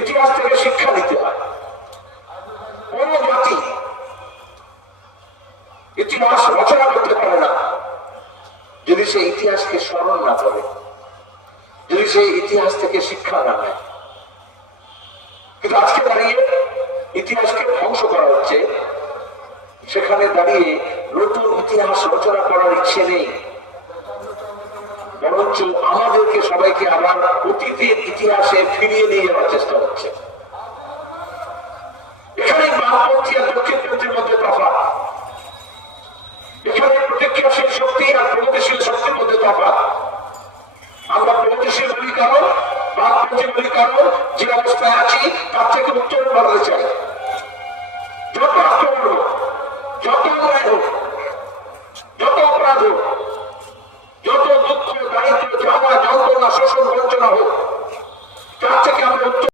ইতিহাস থেকে শিক্ষা নিতে হয়। কোন জাতি ইতিহাস রচনা করতে পারে না যদি সে ইতিহাসকে স্মরণ না করে, যদি সে ইতিহাস থেকে শিক্ষা না নেয়। কিন্তু আজকে দাঁড়িয়ে ইতিহাসকে ধ্বংস করা হচ্ছে, সেখানে দাঁড়িয়ে নতুন ইতিহাস রচনা করার ইচ্ছে নেই, বরঞ্চ আমাদেরকে সবাইকে আবার অতীতের ইতিহাসে ফিরিয়ে নিয়ে যাওয়ার চেষ্টা হচ্ছে। এখানে বামপন্থী আর দক্ষিণপন্থীর মধ্যে তফাৎ, এখানে প্রতিক্রিয়াশীল শক্তি আর প্রগতিশীল শক্তির মধ্যে তফাৎ। আমরা প্রগতিশীল বলি কারণ, বামপন্থী বলি কারণ যে অবস্থায় আছি তার থেকে উত্তরণ বাড়াতে চাই।